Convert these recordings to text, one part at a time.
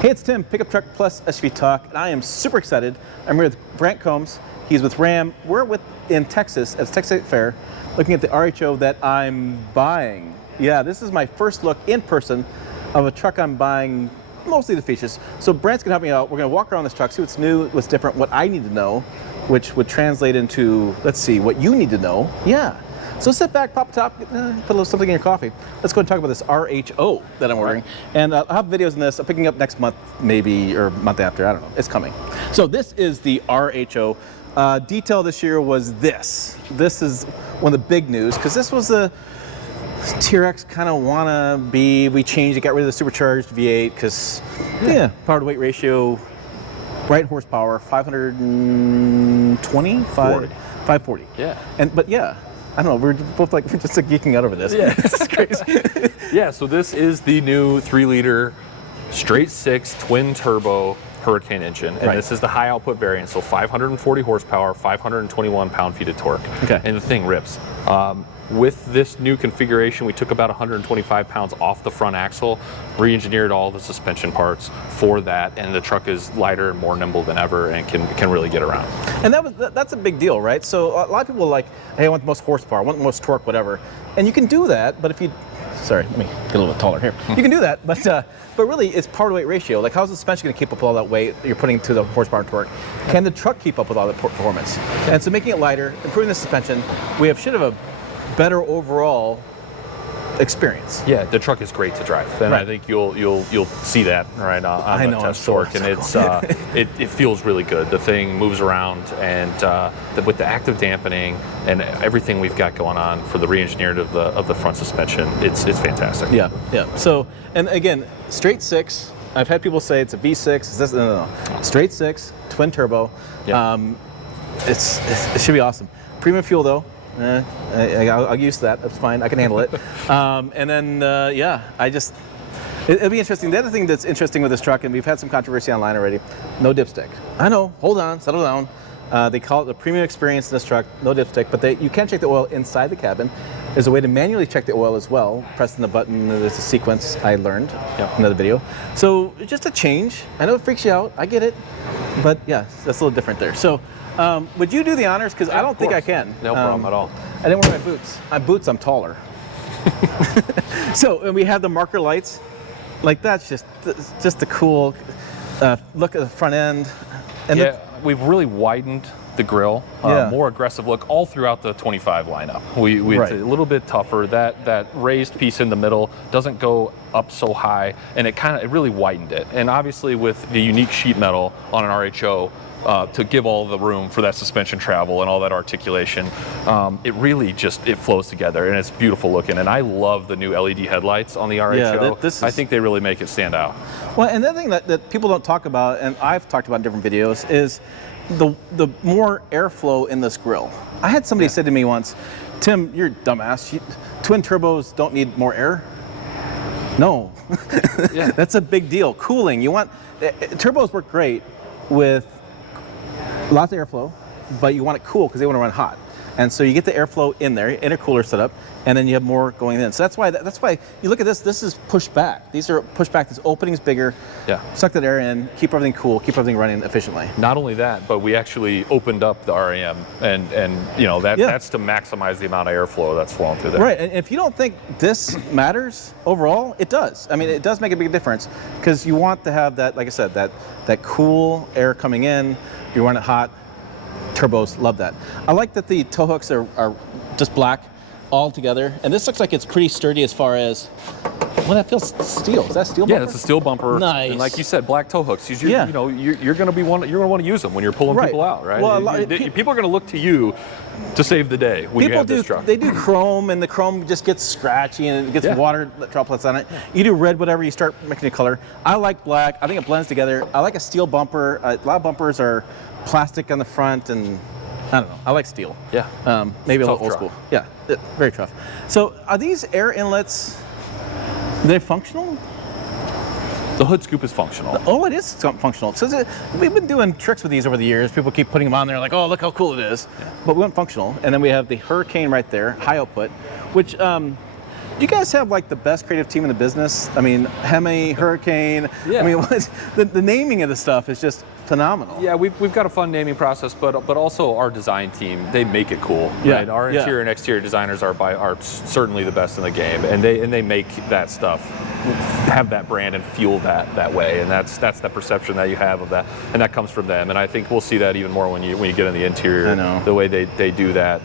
Hey, it's Tim, Pickup Truck Plus SUV Talk, and I am super excited. I'm here with Brant Combs. He's with Ram. We're in Texas at Texas State Fair, looking at the RHO that I'm buying. Yeah, this is my first look in person of a truck I'm buying, mostly the features. So Brant's gonna help me out. We're gonna walk around this truck, see what's new, what's different, what I need to know, which would translate into, let's see, what you need to know. Yeah. So sit back, pop top, put a little something in your coffee. Let's go and talk about this RHO that I'm ordering. And I'll have videos on this. I'm picking up next month, maybe, or month after, I don't know. It's coming. So this is the RHO. Detail this year was this. This is one of the big news, because this was the T-Rex kind of wanna be, we changed it, got rid of the supercharged V8, because, yeah, power to weight ratio, right horsepower, 520? 540. Yeah. But yeah. I don't know, we're just geeking out over this. Yeah. This is crazy. Yeah, so this is the new 3-liter straight 6 twin turbo Hurricane engine. And this is the high output variant, so 540 horsepower, 521 pound-feet of torque. Okay. And the thing rips. With this new configuration, we took about 125 pounds off the front axle, re-engineered all the suspension parts for that, and the truck is lighter and more nimble than ever and can really get around. And that's a big deal, right? So a lot of people are like, hey, I want the most horsepower, I want the most torque, whatever. And you can do that, but if you, sorry, let me get a little bit taller here. You can do that, but really it's power to weight ratio. Like, how's the suspension gonna keep up with all that weight you're putting to the horsepower and torque? Can the truck keep up with all that performance? And so making it lighter, improving the suspension, we should have a better overall experience. Yeah, the truck is great to drive, and I think you'll see that right on the test torque, and it's it feels really good. The thing moves around, and with the active dampening and everything we've got going on for the re-engineered of the front suspension, it's fantastic. Yeah, yeah. So, and again, straight 6. I've had people say it's a V6. It's this, no. Straight 6, twin turbo. Yeah. It should be awesome. Premium fuel though. I'll use that. That's fine. I can handle it. And then, yeah, it'll be interesting. The other thing that's interesting with this truck, and we've had some controversy online already, no dipstick. I know. Hold on. Settle down. They call it the premium experience in this truck. No dipstick, but you can check the oil inside the cabin. There's a way to manually check the oil as well. Pressing the button. There's a sequence I learned in another video. So just a change. I know it freaks you out. I get it, but yeah, that's a little different there. So. Would you do the honors? Because I don't think I can. No problem at all. I didn't wear my boots. My boots, I'm taller. So, and we have the marker lights. Like, that's just a cool look at the front end. And yeah, we've really widened the grille, more aggressive look all throughout the 25 lineup. It's a little bit tougher. That raised piece in the middle doesn't go up so high, and it really widened it. And obviously with the unique sheet metal on an RHO, to give all the room for that suspension travel and all that articulation, it really it flows together, and it's beautiful looking. And I love the new LED headlights on the RHO. Yeah, I think they really make it stand out. Well, and the other thing that people don't talk about, and I've talked about in different videos, is the more airflow in this grille. I had somebody say to me once, Tim, you're a dumbass. Twin turbos don't need more air. No, that's a big deal. Cooling, turbos work great with lots of airflow, but you want it cool because they want to run hot. And so you get the airflow in there, intercooler setup, and then you have more going in. So that's why you look at this. This is pushed back. These are pushed back. This opening's bigger. Yeah. Suck that air in. Keep everything cool. Keep everything running efficiently. Not only that, but we actually opened up the RAM, and that's to maximize the amount of airflow that's flowing through there. Right. And if you don't think this matters overall, it does. I mean, it does make a big difference, because you want to have that, like I said, that cool air coming in. You run it hot. Turbos, love that. I like that the tow hooks are just black all together, and this looks like it's pretty sturdy as far as, well, that feels steel. Is that steel bumper? Yeah, that's a steel bumper. Nice. And like you said, black tow hooks. You're going to want to use them when you're pulling people out, right? Well, people are going to look to you to save the day when you have this truck. They do chrome, and the chrome just gets scratchy and it gets water droplets on it. You do red, whatever, you start making a color. I like black. I think it blends together. I like a steel bumper. A lot of bumpers are plastic on the front, and I don't know. I like steel. Yeah. Maybe a little old school. Yeah, very tough. So are these air inlets, are they functional? The hood scoop is functional. Oh, it is functional. So we've been doing tricks with these over the years. People keep putting them on there like, oh, look how cool it is. Yeah. But we went functional. And then we have the Hurricane right there, high output, which you guys have like the best creative team in the business. I mean, Hemi, Hurricane. Yeah. I mean, the naming of the stuff is just phenomenal. Yeah, we've got a fun naming process, but also our design team, they make it cool. Yeah. Right? Our interior and exterior designers are certainly the best in the game, and they make that stuff have that brand and fuel that way, and that's the perception that you have of that, and that comes from them. And I think we'll see that even more when you get in the interior. I know. The way they do that.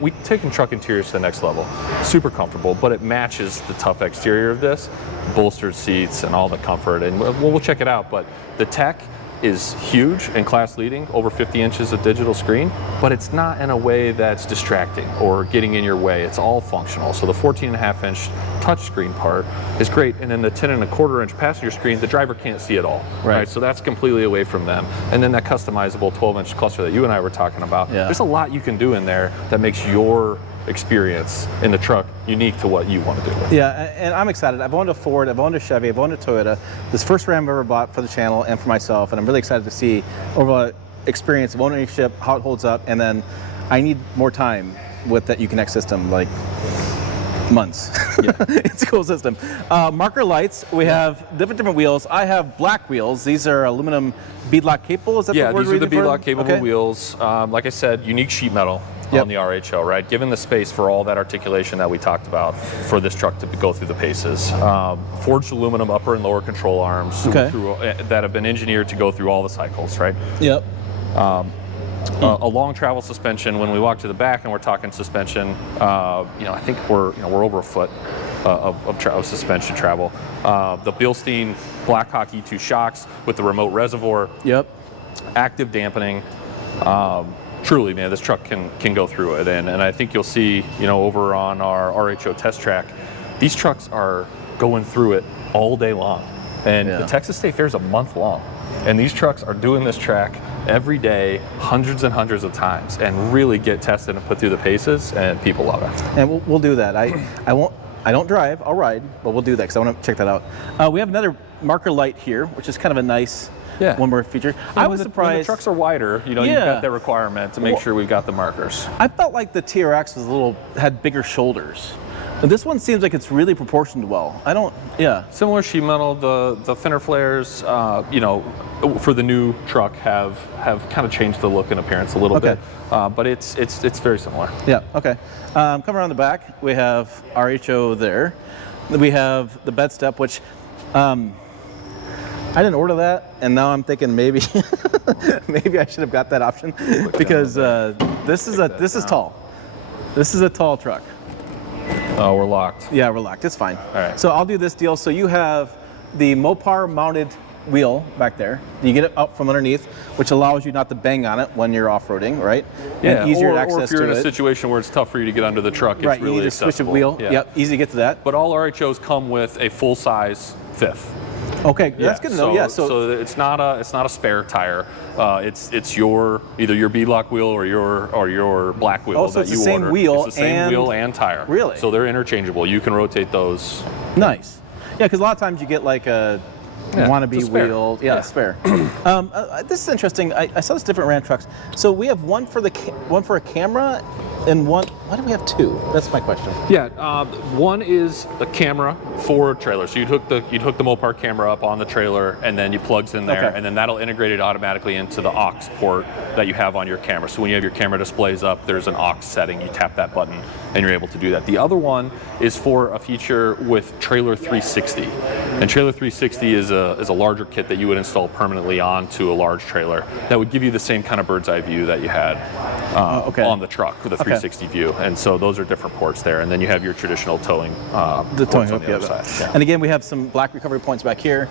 We've taken truck interiors to the next level. Super comfortable, but it matches the tough exterior of this, bolstered seats and all the comfort, and we'll check it out. But the tech is huge and class leading, over 50 inches of digital screen, but it's not in a way that's distracting or getting in your way. It's all functional. So the 14.5-inch touchscreen part is great, and then the 10.25-inch passenger screen, the driver can't see at all. Right. So that's completely away from them. And then that customizable 12-inch cluster that you and I were talking about. Yeah. There's a lot you can do in there that makes your experience in the truck unique to what you want to do. Yeah, and I'm excited. I've owned a Ford, I've owned a Chevy, I've owned a Toyota. This first Ram I've ever bought for the channel and for myself, and I'm really excited to see overall experience of ownership, how it holds up, and then I need more time with that Uconnect system, like months. Yeah. It's a cool system. Marker lights, we have different wheels. I have black wheels. These are aluminum beadlock capable, is that the word? Yeah, these are the beadlock capable wheels. Like I said, unique sheet metal. On the RHO, right? Given the space for all that articulation that we talked about for this truck to go through the paces. Forged aluminum upper and lower control arms that have been engineered to go through all the cycles, right? Yep. A long travel suspension. When we walk to the back and we're talking suspension, I think we're over a foot of suspension travel. The Bilstein Blackhawk E2 shocks with the remote reservoir. Yep. Active dampening. Truly, man, this truck can go through it, and I think you'll see, over on our RHO test track, these trucks are going through it all day long, and the Texas State Fair is a month long, and these trucks are doing this track every day, hundreds and hundreds of times, and really get tested and put through the paces, and people love it. And we'll do that. I don't drive, I'll ride, but we'll do that because I want to check that out. We have another marker light here, which is kind of a nice. One more feature. I was surprised. When the trucks are wider, you've got that requirement to make sure we've got the markers. I felt like the TRX was had bigger shoulders. But this one seems like it's really proportioned well. Similar sheet metal. The thinner flares, for the new truck have kind of changed the look and appearance a little bit. But it's very similar. Yeah. Okay. Come around the back. We have RHO there. We have the bed step, which. I didn't order that, and now I'm thinking maybe I should have got that option because this is tall. This is a tall truck. Oh, we're locked. Yeah, we're locked. It's fine. All right. So I'll do this deal. So you have the Mopar mounted wheel back there. You get it up from underneath, which allows you not to bang on it when you're off-roading, right? Yeah. And easier or access if you're to in a situation where it's tough for you to get under the truck, it's really you need accessible. To switch a wheel. Yeah. Yep. Easy to get to that. But all RHOs come with a full-size fifth. Okay, that's good to know. So it's not a spare tire. It's either your beadlock wheel or your black wheel so that it's you the same order. wheel it's the same wheel and tire. Really? So they're interchangeable. You can rotate those. Nice. Yeah, because a lot of times you get like a wannabe wheel. Yeah, spare. This is interesting. I saw this different Ram trucks. So we have one for a camera, and one. Why do we have two? That's my question. Yeah, one is a camera for a trailer. So you'd hook the Mopar camera up on the trailer, and then you plugs in there, and then that'll integrate it automatically into the aux port that you have on your camera. So when you have your camera displays up, there's an aux setting. You tap that button, and you're able to do that. The other one is for a feature with Trailer 360, and Trailer 360 is a larger kit that you would install permanently onto a large trailer that would give you the same kind of bird's eye view that you had on the truck with a 360 view. And so those are different ports there. And then you have your traditional towing the towing on the other side. Yeah. And again, we have some black recovery points back here,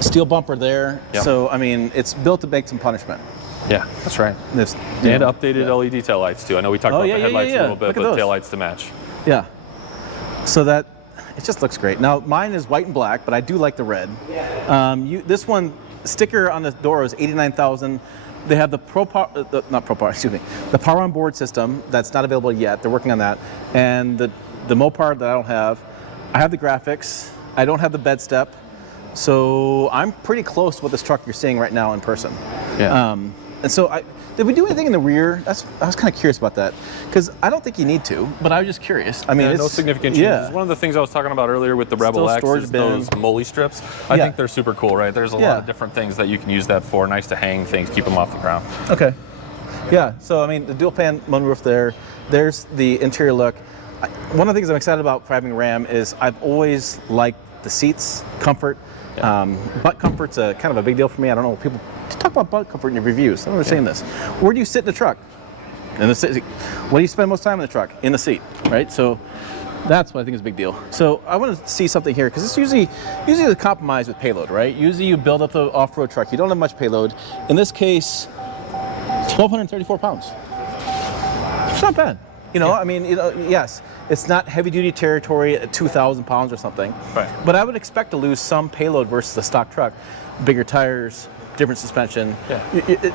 steel bumper there. Yep. So, I mean, it's built to make some punishment. Yeah, that's right. And updated LED tail lights too. I know we talked about the headlights a little bit, but tail lights to match. Yeah. So that, it just looks great. Now, mine is white and black, but I do like the red. This one, sticker on the door is $89,000. They have the the power on board system that's not available yet. They're working on that. And the Mopar that I don't have. I have the graphics. I don't have the bed step. So I'm pretty close to what this truck you're seeing right now in person. Yeah. And so did we do anything in the rear? I was kind of curious about that because I don't think you need to, but I was just curious. I mean, it's no significant changes. Yeah. One of the things I was talking about earlier with the Rebel X is those molly strips. I think they're super cool, right? There's a lot of different things that you can use that for. Nice to hang things, keep them off the ground. Okay. Yeah. So I mean, the dual pan moonroof there. There's the interior look. One of the things I'm excited about for having Ram is I've always liked the seats, comfort. Butt comfort's kind of a big deal for me. I don't know, people talk about butt comfort in your reviews. I don't understand this. Where do you sit in the truck? In the seat. What do you spend most time in the truck? In the seat, right? So that's what I think is a big deal. So I want to see something here because it's usually the compromise with payload, right? Usually you build up the off-road truck. You don't have much payload. In this case, 1,234 pounds. It's not bad. You know, I mean, yes, it's not heavy-duty territory at 2,000 pounds or something. Right. But I would expect to lose some payload versus the stock truck. Bigger tires, different suspension. Yeah.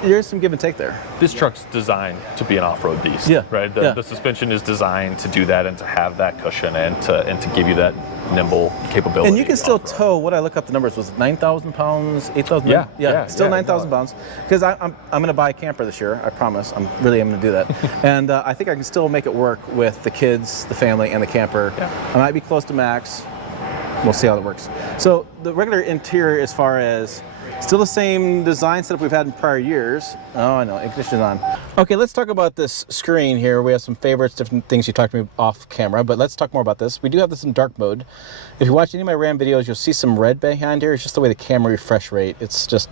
There's some give and take there. This truck's designed to be an off-road beast. Yeah. Right. The suspension is designed to do that and to have that cushion and to give you that nimble capability. And you can still tow. What I look up the numbers was 9,000 pounds, 8,000. Yeah. Still 9,000 pounds. Because I'm going to buy a camper this year. I promise. I'm going to do that. And I think I can still make it work with the kids, the family, and the camper. Yeah. I might be close to max. We'll see how it works. So the regular interior, as far as still the same design setup we've had in prior years. Oh, I know, air conditioning's on. Okay, let's talk about this screen here. We have some favorites, different things you talked to me off camera, but let's talk more about this. We do have this in dark mode. If you watch any of my Ram videos, you'll see some red behind here. It's just the way the camera refresh rate. It's just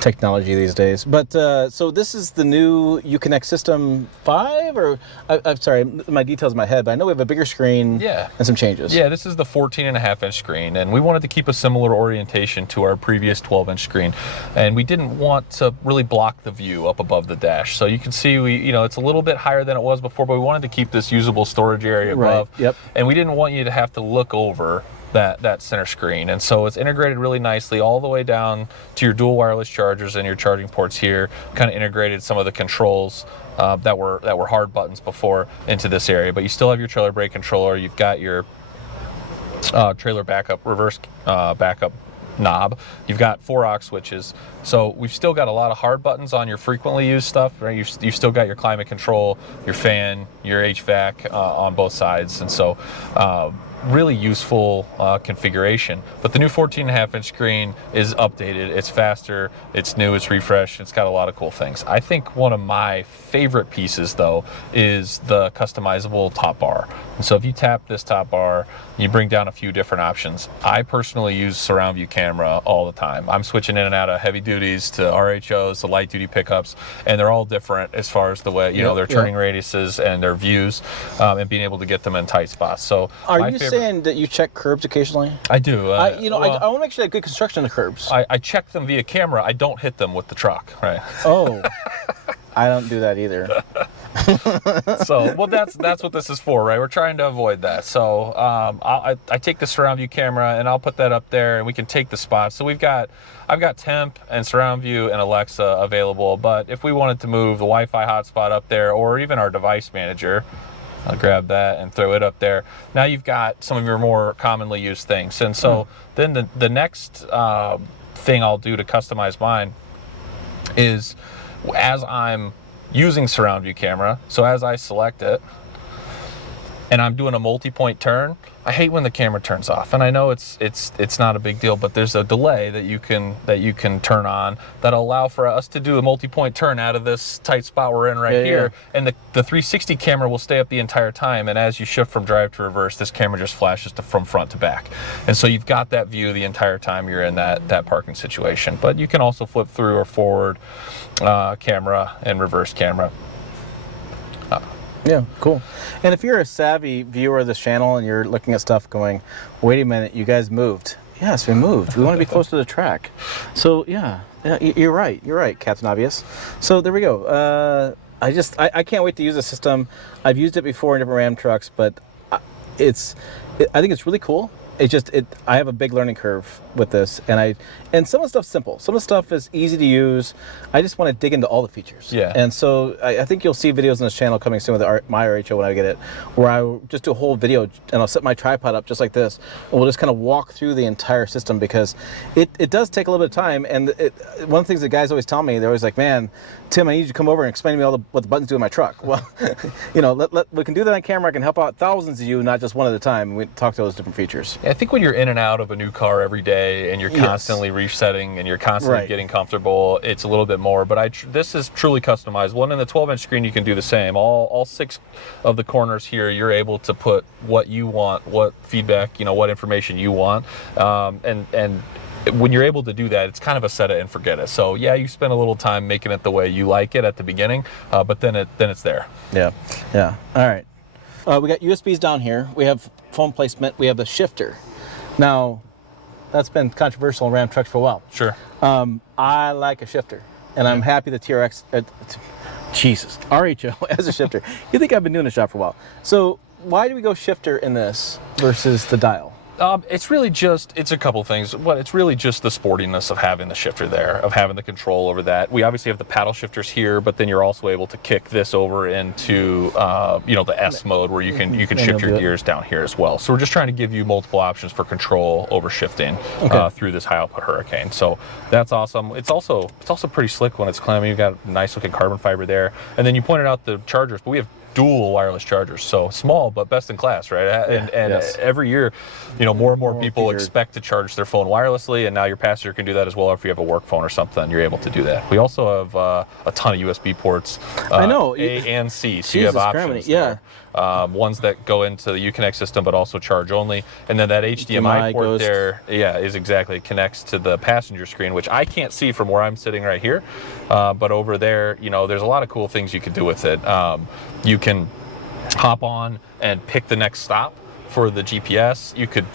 technology these days. But so this is the new Uconnect System 5, or I'm sorry, my details in my head, but I know we have a bigger screen and some changes. Yeah, this is the 14.5-inch screen, and we wanted to keep a similar orientation to our previous 12-inch screen, and we didn't want to really block the view up above the dash. So you can see it's a little bit higher than it was before, but we wanted to keep this usable storage area above. Right. Yep. And we didn't want you to have to look over that center screen, and so it's integrated really nicely all the way down to your dual wireless chargers and your charging ports here. Kind of integrated some of the controls that were hard buttons before into this area, but you still have your trailer brake controller. You've got your trailer backup, reverse backup knob. You've got 4 aux switches, so we've still got a lot of hard buttons on your frequently used stuff, right? You've still got your climate control, your fan, your HVAC on both sides, and so really useful configuration. But the new 14.5-inch screen is updated, it's faster, it's new, it's refreshed, it's got a lot of cool things. I think one of my favorite pieces though is the customizable top bar. And so if you tap this top bar, you bring down a few different options. I personally use surround view camera all the time. I'm switching in and out of heavy duties to RHOs to light duty pickups, and they're all different as far as the way their turning radiuses and their views, and being able to get them in tight spots. So are you saying that you check curbs occasionally? I do. I want to make sure I have good construction of the curbs. I check them via camera. I don't hit them with the truck, right? Oh, I don't do that either. So, well, that's what this is for, right? We're trying to avoid that. So I take the surround view camera and I'll put that up there, and we can take the spots. So I've got temp and surround view and Alexa available, but if we wanted to move the Wi-Fi hotspot up there, or even our device manager, I'll grab that and throw it up there. Now you've got some of your more commonly used things. And so then the next thing I'll do to customize mine is, as I'm using surround view camera, so as I select it and I'm doing a multi-point turn, I hate when the camera turns off. And I know it's not a big deal, but there's a delay that you can turn on that'll allow for us to do a multi-point turn out of this tight spot we're in here. Yeah. And the 360 camera will stay up the entire time, and as you shift from drive to reverse, this camera just flashes from front to back. And so you've got that view the entire time you're in that parking situation. But you can also flip through or forward camera and reverse camera. Yeah, cool. And if you're a savvy viewer of this channel and you're looking at stuff going, wait a minute, you guys moved. Yes, we moved. We want to be close to the track. So yeah, you're right, Captain Obvious. So there we go. I can't wait to use the system. I've used it before in different Ram trucks, but I think it's really cool. I have a big learning curve with this, and some of the stuff's simple. Some of the stuff is easy to use. I just want to dig into all the features. Yeah. And so I think you'll see videos on this channel coming soon with my RHO when I get it, where I will just do a whole video and I'll set my tripod up just like this, and we'll just kind of walk through the entire system, because it does take a little bit of time. And one of the things that guys always tell me, they're always like, "Man, Tim, I need you to come over and explain to me what the buttons do in my truck." Well, you know, we can do that on camera. I can help out thousands of you, not just one at a time. We talk to those different features. I think when you're in and out of a new car every day and you're constantly resetting and you're constantly getting comfortable, it's a little bit more. But this is truly customizable. And in the 12-inch screen, you can do the same. All 6 of the corners here, you're able to put what you want, what feedback, you know, what information you want, and when you're able to do that, it's kind of a set it and forget it. So yeah, you spend a little time making it the way you like it at the beginning, but then it's there. Yeah. All right. We got USBs down here. We have phone placement. We have the shifter. Now, that's been controversial in Ram trucks for a while. Sure. I like a shifter, and I'm happy the TRX, RHO as a shifter. You think I've been doing this job for a while. So why do we go shifter in this versus the dial? It's really just, it's a couple things, but it's really just the sportiness of having the shifter there, of having the control over that. We obviously have the paddle shifters here, but then you're also able to kick this over into, you know, the S mode, where you can shift your gears down here as well. So we're just trying to give you multiple options for control over shifting through this high output Hurricane. So that's awesome. It's also pretty slick when it's climbing. You've got nice looking carbon fiber there. And then you pointed out the chargers, but we have dual wireless chargers, so small but best in class, right? And every year, you know, more and more people expect to charge their phone wirelessly, and now your passenger can do that as well. If you have a work phone or something, you're able to do that. We also have a ton of USB ports, I know, A and C, so you have options there. Ones that go into the Uconnect system, but also charge only. And then that HDMI port there, is exactly, it connects to the passenger screen, which I can't see from where I'm sitting right here. But over there, you know, there's a lot of cool things you can do with it. You can hop on and pick the next stop for the GPS. You could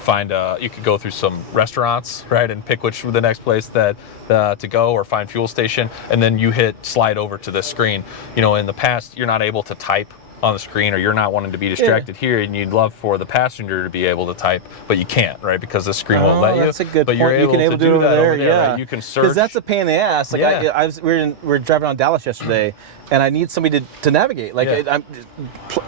you could go through some restaurants, right, and pick which the next place that to go, or find fuel station, and then you hit slide over to this screen. You know, in the past, you're not able to type on the screen, or you're not wanting to be distracted here, and you'd love for the passenger to be able to type, but you can't, right, because the screen won't let you. That's a good but point. You're able to do that over there, right? You can search. Because that's a pain in the ass. Like we were driving on Dallas yesterday, and I need somebody to navigate. Like,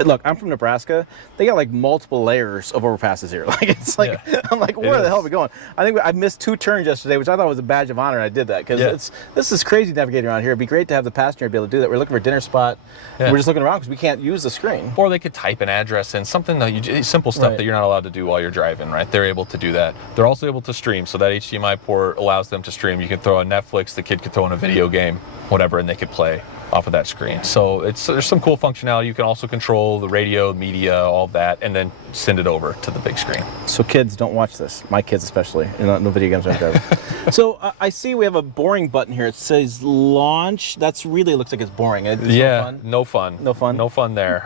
look, I'm from Nebraska. They got like multiple layers of overpasses here. Like, it's like, I'm like, where the hell are we going? I think I missed 2 turns yesterday, which I thought was a badge of honor. And I did that because this is crazy navigating around here. It'd be great to have the passenger be able to do that. We're looking for a dinner spot. We're just looking around because we can't use the screen. Or they could type an address in, something that simple stuff that you're not allowed to do while you're driving, right? They're able to do that. They're also able to stream, so that HDMI port allows them to stream. You can throw on Netflix, the kid could throw in a video game, whatever, and they could play off of that screen. So there's some cool functionality. You can also control the radio, media, all that, and then send it over to the big screen. So kids, don't watch this. My kids especially. No video games on driving. So I see we have a boring button here. It says launch. That's really looks like it's boring. It's no fun. No fun. No fun there.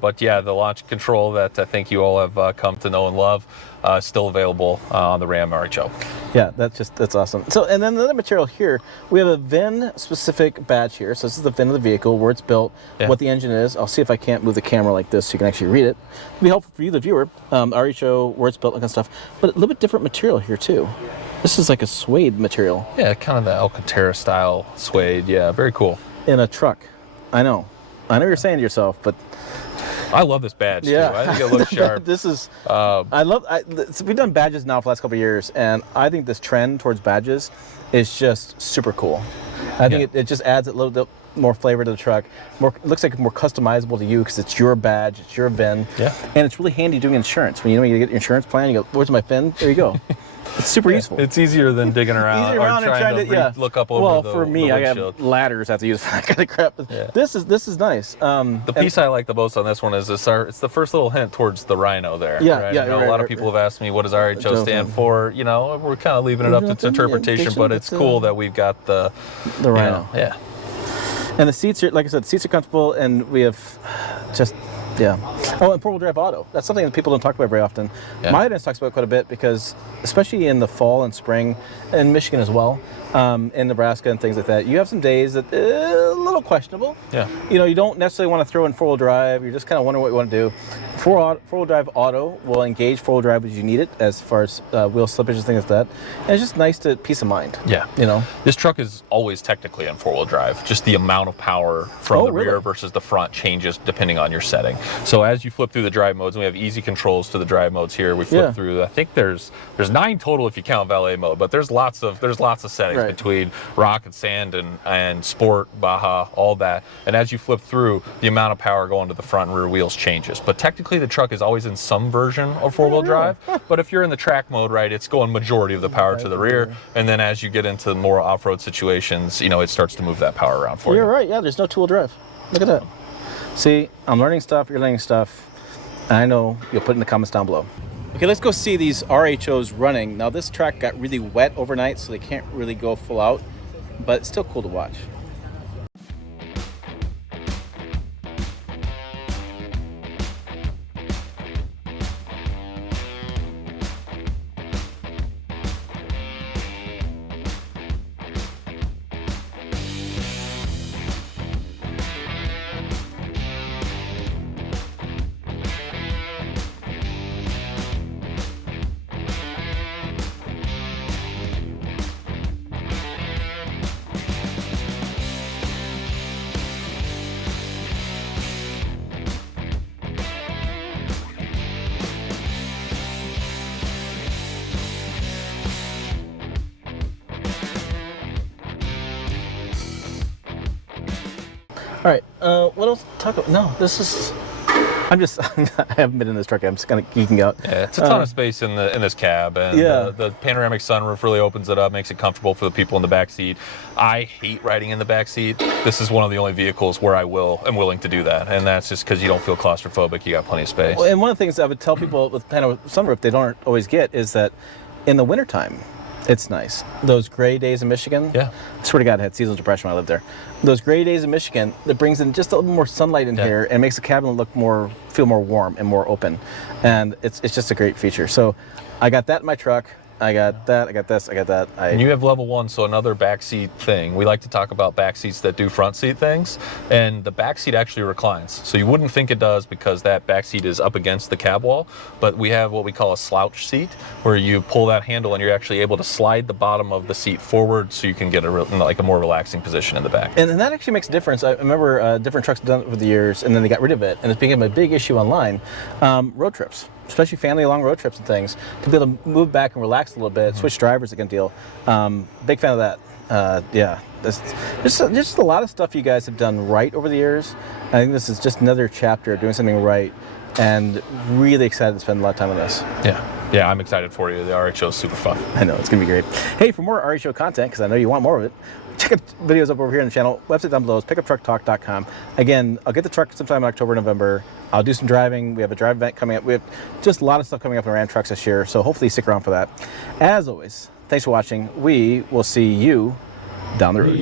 But yeah, the launch control that I think you all have come to know and love is still available on the Ram RHO. Yeah, that's awesome. So, and then another material here, we have a VIN specific badge here. So this is the VIN of the vehicle, where it's built, what the engine is. I'll see if I can't move the camera like this so you can actually read it. It'll be helpful for you, the viewer. RHO, where it's built, that kind of stuff. But a little bit different material here too. This is like a suede material. Yeah, kind of the Alcantara style suede. Yeah, very cool. In a truck. I know you're saying to yourself, but I love this badge too. I think it looks sharp. This is, we've done badges now for the last couple of years, and I think this trend towards badges is just super cool. I think it just adds a little bit more flavor to the truck. It looks like more customizable to you because it's your badge, it's your VIN. Yeah. And it's really handy doing insurance. When you get your insurance plan, you go, where's my VIN? There you go. It's super useful. It's easier than digging around or trying to look up over the windshield. Well, for me, I have ladders I have to use for that kind of crap. This is nice. The piece I like the most on this one is it's the first little hint towards the rhino there. Yeah, right? A lot of people have asked me, what does RHO stand for? You know, we're kind of leaving it up to interpretation, but it's cool that we've got the rhino. Yeah. And the seats are, like I said, the seats are comfortable, and we have just, Oh, and four-wheel drive auto. That's something that people don't talk about very often. My audience talks about quite a bit because, especially in the fall and spring, in Michigan as well, in Nebraska and things like that, you have some days that a little questionable. Yeah. You know, you don't necessarily want to throw in four-wheel drive. You're just kind of wondering what you want to do. Four-wheel drive auto will engage four-wheel drive as you need it, as far as wheel slippage and things like that. And it's just nice to peace of mind. Yeah. You know? This truck is always technically on four-wheel drive. Just the amount of power from the rear versus the front changes depending on your setting. So as you flip through the drive modes, and we have easy controls to the drive modes here. We flip through, I think there's 9 total if you count valet mode, but there's lots of settings between rock and sand and sport, Baja, all that. And as you flip through, the amount of power going to the front and rear wheels changes. But technically the truck is always in some version of four-wheel drive. But if you're in the track mode, right, it's going majority of the power to the rear. And then as you get into more off-road situations, you know, it starts to move that power around for you. You're right, yeah, there's no two-wheel drive. Look at that. See, I'm learning stuff, you're learning stuff. And I know you'll put it in the comments down below. Okay, let's go see these RHOs running. Now this track got really wet overnight, so they can't really go full out, but it's still cool to watch. All right, what else to talk about? No, this is, I haven't been in this truck yet. I'm just kind of geeking out. Yeah, it's a ton of space in this cab, and the panoramic sunroof really opens it up, makes it comfortable for the people in the back seat. I hate riding in the back seat. This is one of the only vehicles where am willing to do that, and that's just because you don't feel claustrophobic. You got plenty of space. Well, and one of the things I would tell people with panoramic sunroof they don't always get is that in the wintertime, it's nice. Those gray days in Michigan. Yeah. I swear to God, I had seasonal depression when I lived there. Those gray days in Michigan, that brings in just a little more sunlight in here and makes the cabin feel more warm and more open. And it's just a great feature. So I got that in my truck. I got that, I got this, I got that. And you have level 1, so another backseat thing. We like to talk about backseats that do front seat things, and the backseat actually reclines. So you wouldn't think it does because that backseat is up against the cab wall, but we have what we call a slouch seat, where you pull that handle and you're actually able to slide the bottom of the seat forward so you can get a more relaxing position in the back. And that actually makes a difference. I remember different trucks done it over the years, and then they got rid of it, and it's become a big issue online. Road trips. Especially family long road trips and things, to be able to move back and relax a little bit, switch drivers, again, deal. Big fan of that. Yeah, there's just a lot of stuff you guys have done right over the years. I think this is just another chapter of doing something right, and really excited to spend a lot of time on this. Yeah, I'm excited for you. The RHO is super fun. I know, it's gonna be great. Hey, for more RHO content, because I know you want more of it, check out videos up over here on the channel. Website down below is pickuptrucktalk.com. Again, I'll get the truck sometime in October, November. I'll do some driving. We have a drive event coming up. We have just a lot of stuff coming up in Ram trucks this year, so hopefully stick around for that. As always, thanks for watching. We will see you down the road.